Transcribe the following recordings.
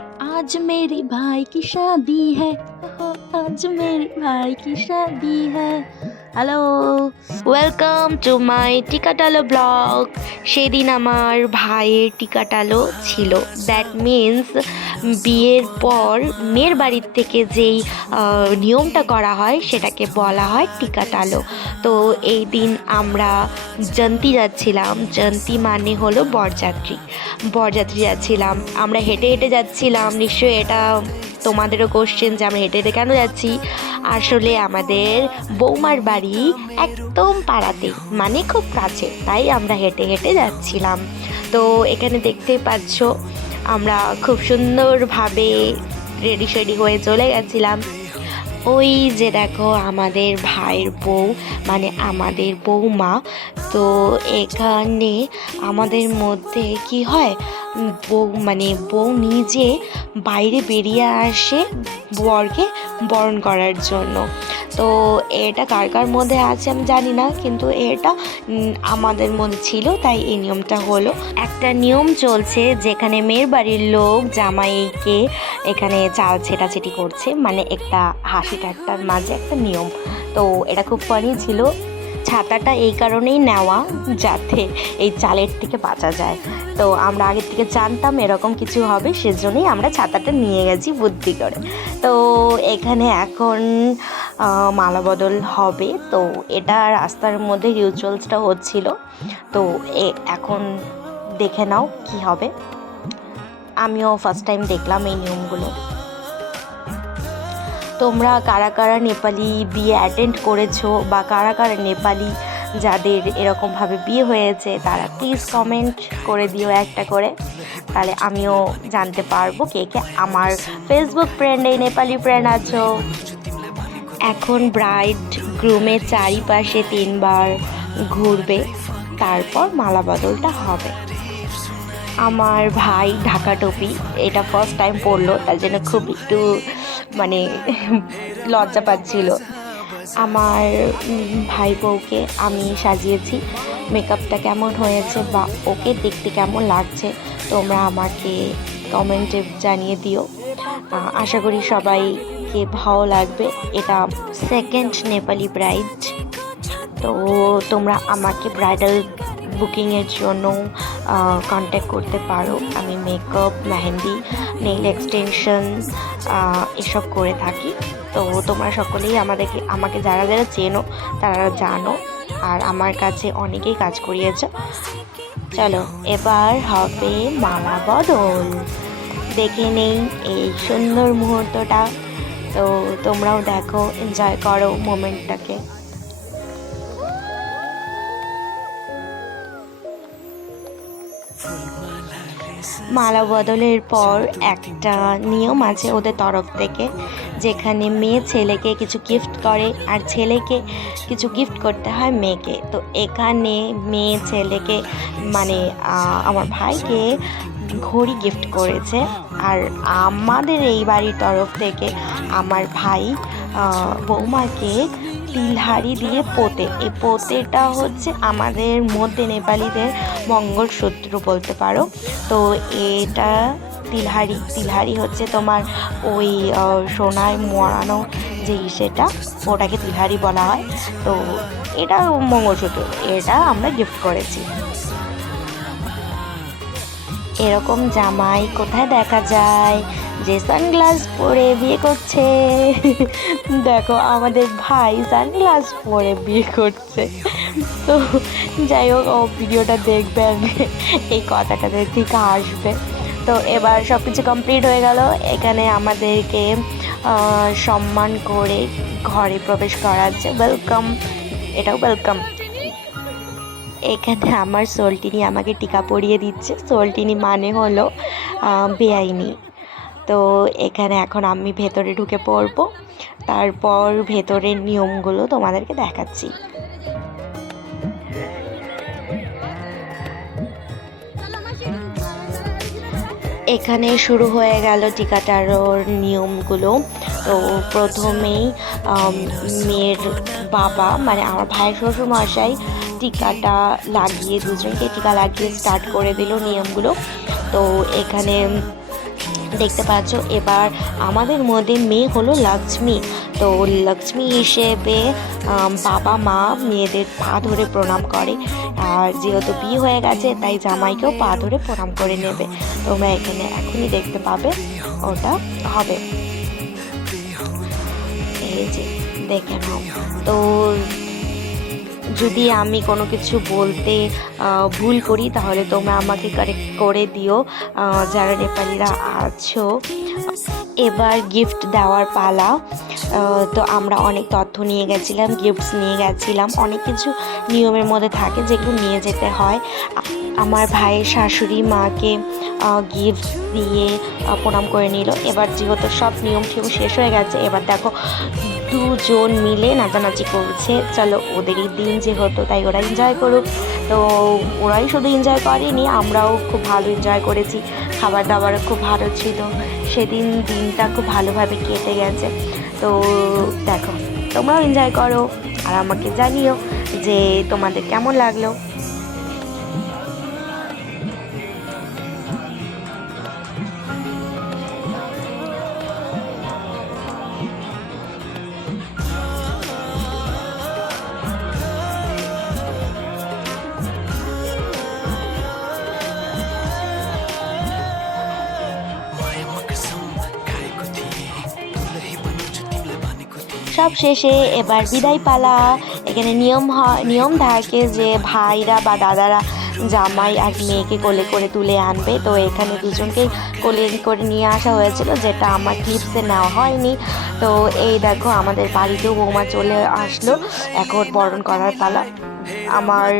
आज मेरी भाई की शादी है, ओहो, आज मेरे भाई की शादी है। হ্যালো, ওয়েলকাম টু মাই টিকাটালো ব্লগ। সেদিন আমার ভাইয়ের টিকাটালো ছিল। দ্যাট মিন্স বিয়ের পর মেয়ের বাড়ির থেকে যেই নিয়মটা করা হয় সেটাকে বলা হয় টিকাটালো। তো এই দিন আমরা জয়ন্তী যাচ্ছিলাম। জয়ন্তী মানে হলো বরযাত্রী। বরযাত্রী যাচ্ছিলাম, আমরা হেঁটে হেঁটে যাচ্ছিলাম। নিশ্চয়ই এটা তোমাদেরও কোশ্চেন যে আমরা হেঁটে হেঁটে কেন যাচ্ছি। আসলে আমাদের বৌমার বাড়ি একদম পাড়াতে, মানে খুব কাছে, তাই আমরা হেঁটে হেঁটে যাচ্ছিলাম। তো এখানে দেখতেই পাচ্ছ আমরা খুব সুন্দরভাবে রেডি শেডি হয়ে চলে গেছিলাম। ওই যে দেখো আমাদের ভাইয়ের বউ, মানে আমাদের বৌমা। তো এখানে আমাদের মধ্যে কি হয়, বউ নিজে বাইরে বেরিয়ে আসে বরকে বরণ করার জন্য। তো এটা কার কার মধ্যে আছে আমি জানি না, কিন্তু এটা আমাদের মধ্যে ছিল, তাই এই নিয়মটা হলো। একটা নিয়ম চলছে যেখানে মেয়ের বাড়ির লোক জামাইকে এখানে চাল ছেটাছেটি করছে, মানে একটা হাসি ঠাট্টার মাঝে একটা নিয়ম। তো এটা খুব ফানি ছিল। ছাতাটা এই কারণেই নেওয়া যাতে এই চালের থেকে বাঁচা যায়। তো আমরা আগের থেকে জানতাম এরকম কিছু হবে, সেজন্যই আমরা ছাতাটা নিয়ে গেছি বুদ্ধি করে। তো এখানে এখন মালা বদল হবে। তো এটা রাস্তার মধ্যে রিচুয়ালসটা হচ্ছিল। তো এখন দেখে নাও কি হবে। আমিও ফার্স্ট টাইম দেখলাম এই নিয়মগুলো। তোমরা কারা কারা নেপালি বিয়ে অ্যাটেন্ড করেছো বা কারা কারা নেপালি যাদের এরকমভাবে বিয়ে হয়েছে তারা প্লিজ কমেন্ট করে দিও একটা করে, তাহলে আমিও জানতে পারবো কে কে আমার ফেসবুক ফ্রেন্ডে নেপালি ফ্রেন্ড আছো। এখন ব্রাইড গ্রুমের চারিপাশে 3বার ঘুরবে, তারপর মালা বদলটা হবে। আমার ভাই ঢাকা টুপি এটা ফার্স্ট টাইম পরলো, তার জন্য খুব একটু মানে লজ্জা পাচ্ছিল। আমার ভাই বউকে আমি সাজিয়েছি। মেকআপটা কেমন হয়েছে বা ওকে দেখতে কেমন লাগছে তোমরা আমাকে কমেন্টে জানিয়ে দিও। আশা করি সবাইকে ভালো লাগবে। এটা সেকেন্ড নেপালি ব্রাইড। তো তোমরা আমাকে ব্রাইডাল বুকিংয়ের জন্য কন্ট্যাক্ট করতে পারো। আমি মেকআপ, মেহেন্দি, নেইল এক্সটেনশন এসব করে থাকি। তো তোমরা সকলেই আমাকে যারা যারা চেনো তারা জানো, আর আমার কাছে অনেকেই কাজ করিয়েছ। চলো এবার হবে মালা বদল, দেখে নেই এই সুন্দর মুহূর্তটা। তো তোমরাও দেখো, এনজয় করো মোমেন্টটাকে। মালা বদলের পর একটা নিয়ম আছে ওদের তরফ থেকে, যেখানে মেয়ে ছেলেকে কিছু গিফট করে আর ছেলেকে কিছু গিফট করতে হয় মেয়েকে। তো এখানে মেয়ে ছেলেকে মানে আমার ভাইকে ঘড়ি গিফট করেছে। আর আমাদের এই বাড়ির তরফ থেকে আমার ভাই বৌমাকে তিলহারি দিয়ে পোতে। এই পোতেটা হচ্ছে আমাদের মধ্যে নেপালিদের মঙ্গলসূত্র বলতে পারো। তো এটা তিলহারি হচ্ছে তোমার ওই সোনায় মোড়ানো যে সেটা, ওটাকে তিলহারি বলা হয়। তো এটা মঙ্গলসূত্র, এটা আমরা গিফট করেছি। এরকম জামাই কোথায় দেখা যায় যে সানগ্লাস পরে বিয়ে করছে। দেখো আমাদের ভাই সানগ্লাস পরে বিয়ে করছে। তো যাই হোক, ও ভিডিওটা দেখবে আর এই কথাটা দেখে আসবে। তো এবার সব কিছু কমপ্লিট হয়ে গেল। এখানে আমাদেরকে সম্মান করে ঘরে প্রবেশ করাচ্ছে, ওয়েলকাম, এটাও ওয়েলকাম। এখানে আমার সোলটিনি আমাকে টিকা পরিয়ে দিচ্ছে। সোলটিনি মানে হলো বেআইনি। তো এখানে এখন আমি ভেতরে ঢুকে পড়বো, তারপর ভেতরের নিয়মগুলো তোমাদেরকে দেখাচ্ছি। এখানে শুরু হয়ে গেল টিকাটার নিয়মগুলো। তো প্রথমেই মেয়ের বাবা মানে আমার ভাইয়ের শ্বশুরমশাই টিকাটা লাগিয়ে, দুজনকে টিকা লাগিয়ে স্টার্ট করে দিল নিয়মগুলো। তো এখানে দেখতে পাচ্ছ এবার আমাদের মধ্যে মেয়ে হলো লক্ষ্মী। তো লক্ষ্মী হিসেবে বাবা মা মেয়েদের পা ধরে প্রণাম করে, আর যেহেতু বিয়ে হয়ে গেছে তাই জামাইকেও পা ধরে প্রণাম করে নেবে। তোমরা এখানে এখনই দেখতে পাবে ওটা হবে, এই যে দেখে নাও। তো যদি আমি কোনো কিছু বলতে ভুল করি তাহলে তোমরা আমাকে কারেক্ট করে দিও যারা নেপালিরা আছো। এবার গিফট দেওয়ার পালা। তো আমরা অনেক তথ্য নিয়ে গেছিলাম, গিফটস নিয়ে গেছিলাম, অনেক কিছু নিয়মের মধ্যে থাকে যেগুলো নিয়ে যেতে হয়। আমার ভাইয়ের শাশুড়ি মাকে গিফট দিয়ে প্রণাম করে নিল। এবার যেহেতু সব নিয়ম টিয়ম শেষ হয়ে গেছে, এবার দেখো দুজন মিলে নাচানাচি করছে। চলো ওদেরই দিন যেহেতু তাই ওরা এনজয় করুক। তো ওরাই শুধু এনজয় করেনি, আমরাও খুব ভালো এনজয় করেছি, খাবার দাবার খুব ভালো ছিল, সেদিন দিনটা খুব ভালোভাবে কেটে গেছে। তো দেখো তোমরাও এনজয় করো আর আমাকে জানিও যে তোমাদের কেমন লাগলো। সব শেষে এবার বিদায় পালা। এখানে নিয়ম থাকে যে ভাইরা বা দাদারা জামাই আর মেয়েকে কোলে করে তুলে আনবে। তো এখানে দুজনকেই কোলে করে নিয়ে আসা হয়েছিল, যেটা আমার ক্লিপসে নেওয়া হয়নি। তো এই দেখো আমাদের বাড়িতেও বৌমা চলে আসলো, এখন বরণ করার পালা। আমার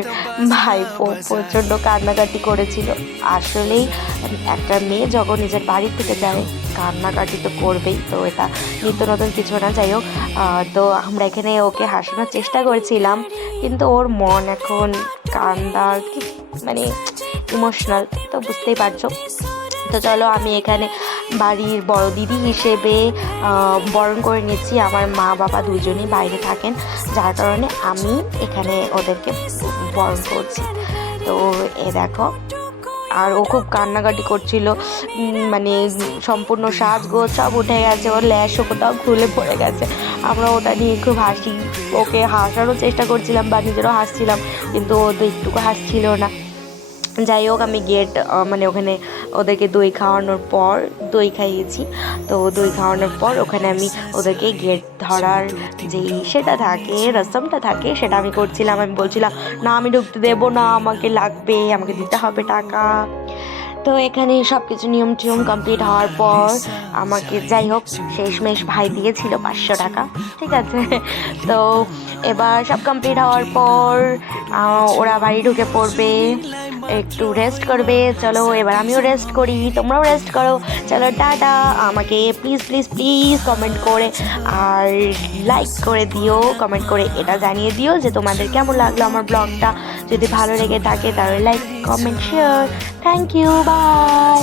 ভাইপো প্রচণ্ড কান্নাকাটি করেছিল। আসলেই একটা মেয়ে যখন নিজের বাড়ি থেকে যায় কান্নাকাটি তো করবেই, তো এটা নিত্য নতুন কিছু না। যাই হোক, তো আমরা এখানে ওকে হাসানোর চেষ্টা করেছিলাম, কিন্তু ওর মন এখন কান্দার মানে ইমোশনাল, তো বুঝতেই পারছো। তো চলো আমি এখানে বাড়ির বড় দিদি হিসেবে বরণ করে নিচ্ছি। আমার মা বাবা দুজনেই বাইরে থাকেন, যার কারণে আমি এখানে ওদেরকে বরণ করছি। তো এ দেখো, আর ও খুব কান্নাকাটি করছিল, মানে সম্পূর্ণ সাজগোজ সব উঠে গেছে, ওর ল্যাশ ওটাও খুলে পড়ে গেছে। আমরা ওটা নিয়ে খুব হাসি, ওকে হাসানোর চেষ্টা করছিলাম বা নিজেরও হাসছিলাম, কিন্তু ও তো একটুকু হাসছিল না। যাই হোক, আমি মানে ওখানে ওদেরকে দই খাওয়ানোর পর দই খাইয়েছি। তো দই খাওয়ানোর পর ওখানে আমি ওদেরকে গেট ধরার যেই সেটা থাকে, রসমটা থাকে, সেটা আমি করছিলাম। আমি বলছিলাম না আমি ঢুকতে দেবো না, আমাকে লাগবে, আমাকে দিতে হবে টাকা। তো এখানে সব কিছু নিয়ম টিয়ম কমপ্লিট হওয়ার পর আমাকে যাই হোক শেষমেশ ভাই দিয়েছিল 500 টাকা, ঠিক আছে। তো এবার সব কমপ্লিট হওয়ার পর ওরা বাড়ি ঢুকে পড়বে, একটু রেস্ট করবে। চলো এবার আমিও রেস্ট করি, তোমরাও রেস্ট করো। চলো টাটা। আমাকে প্লিজ প্লিজ প্লিজ কমেন্ট করে আর লাইক করে দিও, কমেন্ট করে এটা জানিয়ে দিও যে তোমাদের কেমন লাগলো আমার ব্লগটা। যদি ভালো লেগে থাকে তাহলে like comment share. Thank you, by.